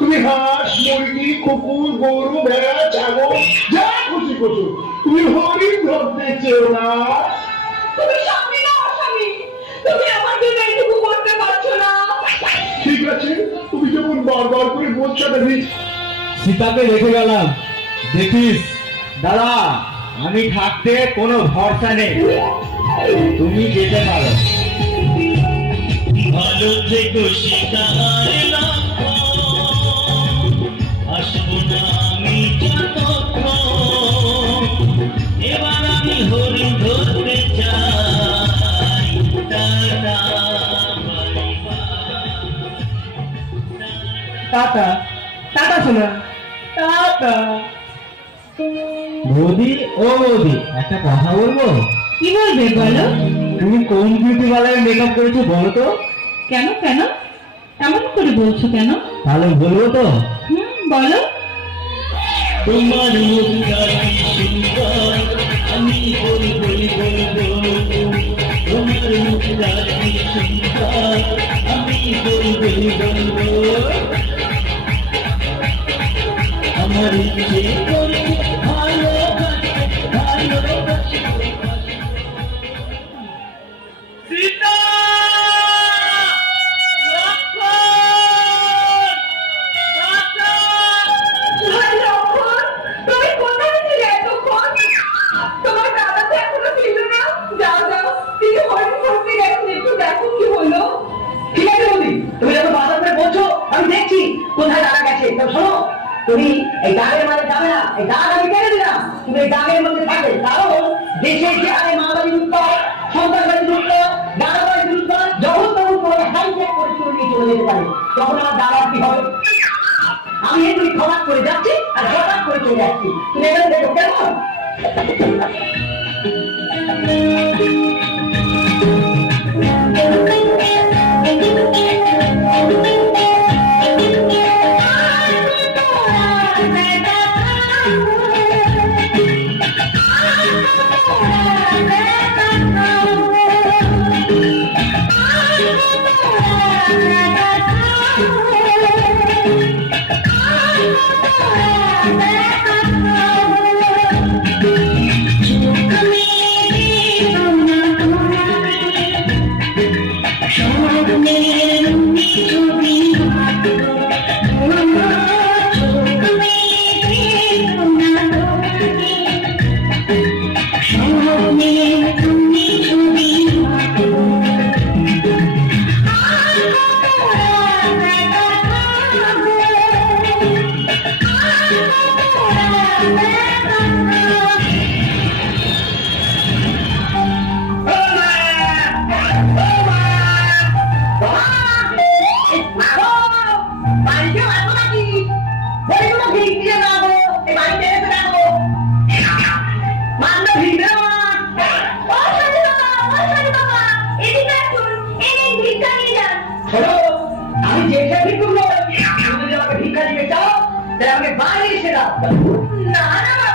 তুমি হাঁস মুরগি কুকুর গরু ভেড়া ছাগল যা খুশি করছো, তুমি হরিণ ধরতে চেও না। তুমি স্বামী না অস্বামী, তুমি আমার জন্য এইটুকু করতে পারছো না। ঠিক আছে, তুমি যখন বারবার করে বলছো আমি সীতাকে রেখে গেলাম, দেখিস দাদা আমি থাকতে কোনো ভরসা নেই, তুমি যেতে পারো। ভালো থেকো সীতার আসবো না আমি এবার আমি হরিণ ধরতে চাই। টাটা টাটা শোনা টাটা। বৌদি ও বৌদি, একটা কথা বলবো। কি বলবে বলো? তুমি কোন বিউটি পার্লারে মেকআপ করেছো বলো তো? কেন কেন এমন করে বলছো কেন? তাহলে বলবো তো? বলো। তোমার মুখটা কি সুন্দর, আমি বলি বলি বলবো। তোমার মুখটা কি সুন্দর, আমি বলি বলি বলবো। আমার ইচ্ছে করে ভালোবাসতে ভালোবাসতে সীতা কোথায় দাঁড়া গেছে শোনো, তুমি এই দাগের মাঝে যাবে না, এই দাগ আমি কেটে দিলাম, তুমি এই দাগের মধ্যে থাকবে। কারণ দেশে যে আরে মা বাড়ি উত্তর, সন্তান বাড়ি উত্তর, দাদা বাড়ি উত্তর, যখন তখন করে হাইজ্যাক করে চলে নিয়ে চলে যেতে পারে, তখন আমার দাদার কি হবে? আমি এই তুমি খবর করে যাচ্ছি আর হঠাৎ করে চলে যাচ্ছি, তুমি এখানে দেখো কেমন? ভিক্ষা দিতে চাও, তাহলে আমাকে বাইরে এসে দাও। না না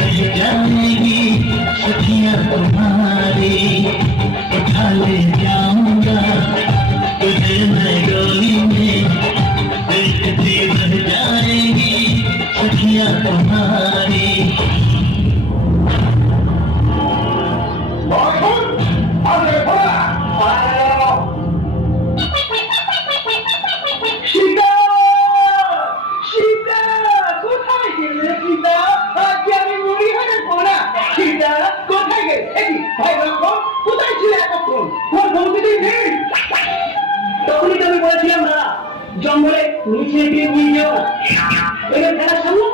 बह जाएगी सखियां तुम्हारी, उठा ले जाऊंगा तुझे मैं डोली में, देखती बह जाएगी सखियां तुम्हारी। সীতা, সীতা, কোথায় গেলে সীতা? আজকে আমি মরি হয়ে পড়া। সীতা, কোথায় গেলে? এই ভাই রাখো, কোথায় ছিলে এতক্ষণ? তোমার বন্ধুদের নেই? তখনই তো আমি বলেছিলাম না জঙ্গলে নিচে দিয়ে নিয়ে যাও না, এবার খেলার সামনে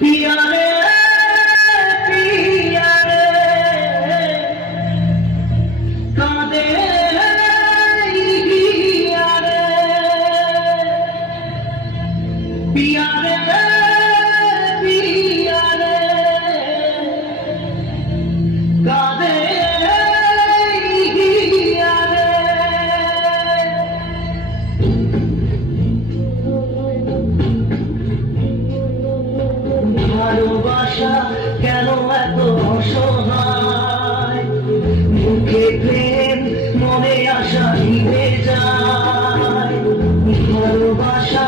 पिया रे पिया रे कांदे पिया रे पिया रे पिया रे कांदे पिया रे ভালোবাসা কেন এত অসহায়, মুখে প্রেম মনে আশা নিভে যায়। ভালোবাসা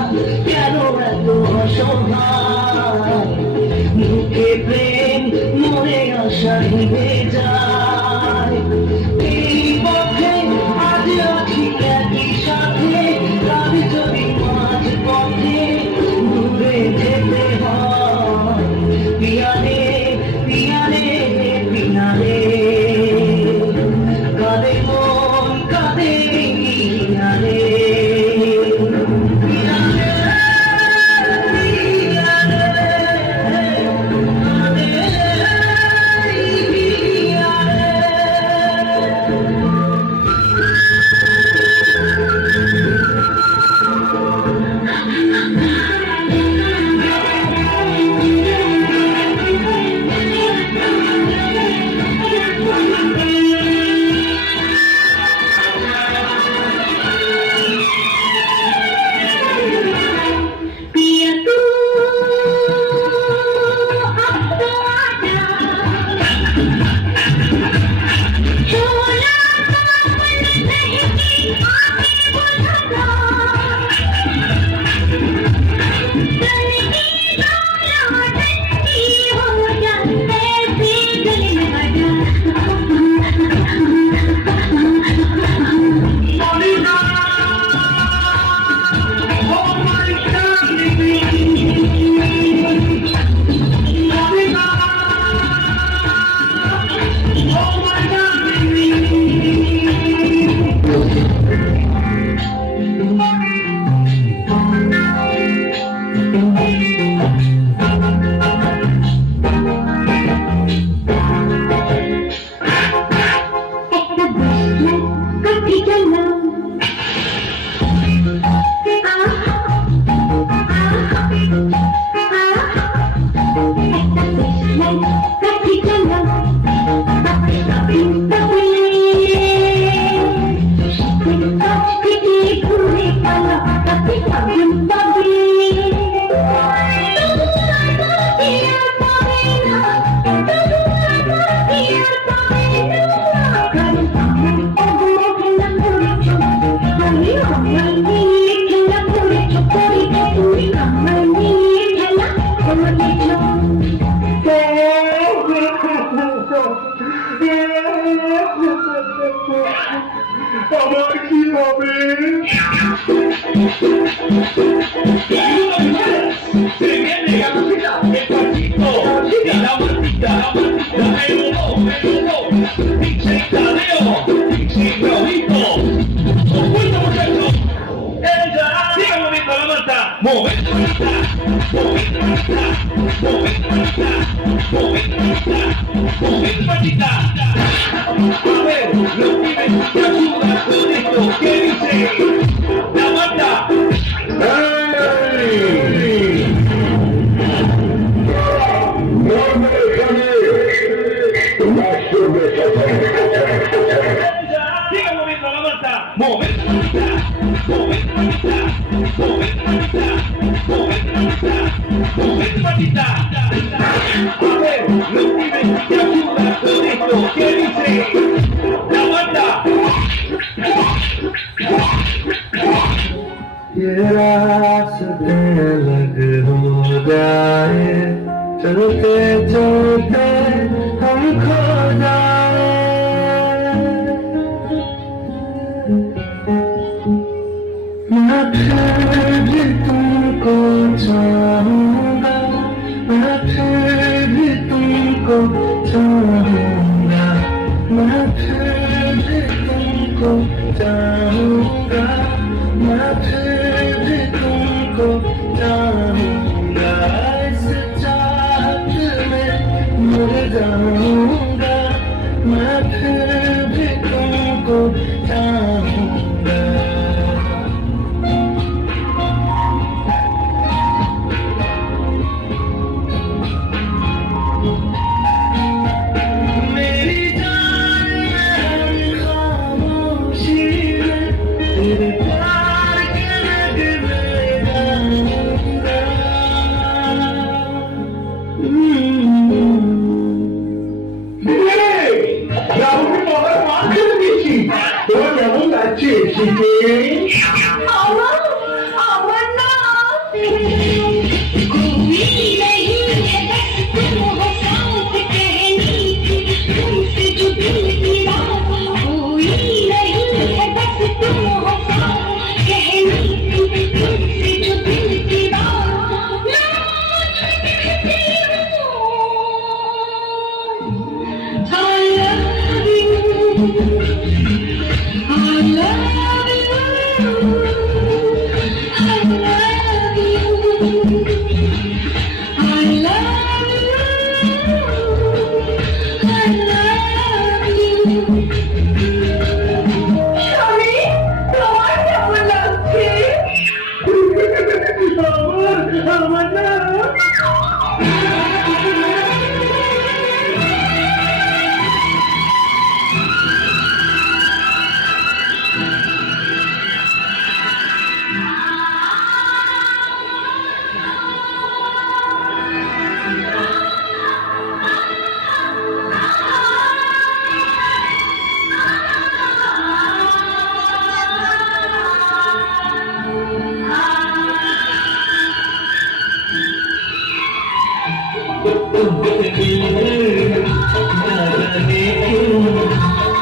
কেন এত অসহায়, মুখে প্রেম মনে আশা নিভে যায়। এই পথে আজ আছি একই সাথে, কাল যদি মাঝ পথে দূরে যেতে হয়। পিয়া রে পিয়া রে পিয়া রে কাঁদে মন কাঁদে পিয়া রে পিয়া রে পিয়া রে কাঁদে পিয়া রে। पिया तू अब तो आजा, छोला पापन नहीं की आँखें बुझा, तन की डोला ठंडी हो जा, ऐसे दिल में बजा। আমার কি হবে? Hey! तुमको चाहूंगा, मैं फिर भी तुमको चाहूंगा, इस चाहत में मर जाऊंगा, मैं फिर भी तुमको चाहूंगा। मेरी जान में खामोशी में तेरे प्यार के नगमे गाऊंगा। রাহুলকে বাবার মার খেতে দিয়েছি তোমার কেমন লাগছে শীতে আমার না कोई नहीं है बस तुम हो साथ कहनी थी तुमसे जो दिल की बात कोई नहीं है बस तुम हो साथ कहनी थी तुमसे जो दिल की बात I love you I love you I love you I love you স্বামী তোমার কেমন লাগছে আমার না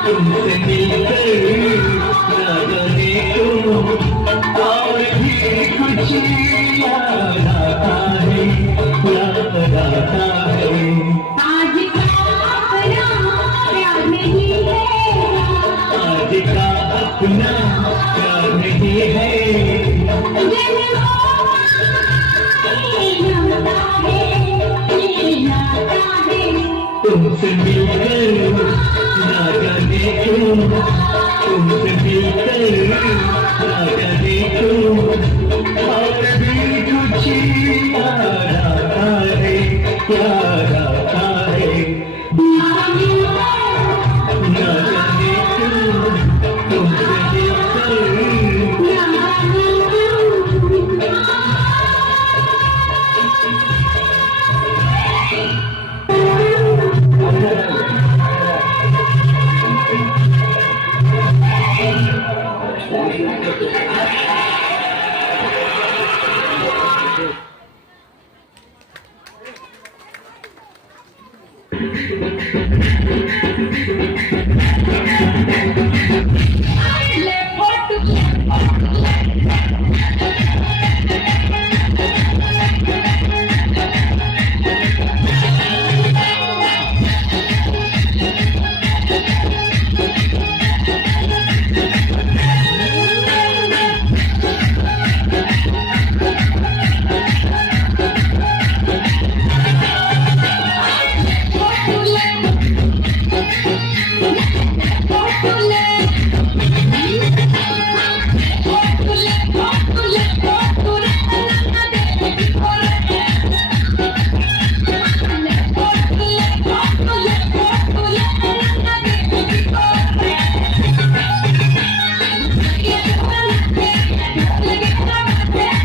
तुमसे मिलकर ना जाने क्यों और भी कुछ याद आता है, याद आता है। आज का अपना प्यार नहीं है आज का अपना प्यार नहीं है, तुमसे मिलकर ना जाने क्यों, तुमसे मिलकर ना जाने क्यों और भी कुछ याद आता है, याद आता है। ना जाने क्यों तुमसे मिलकर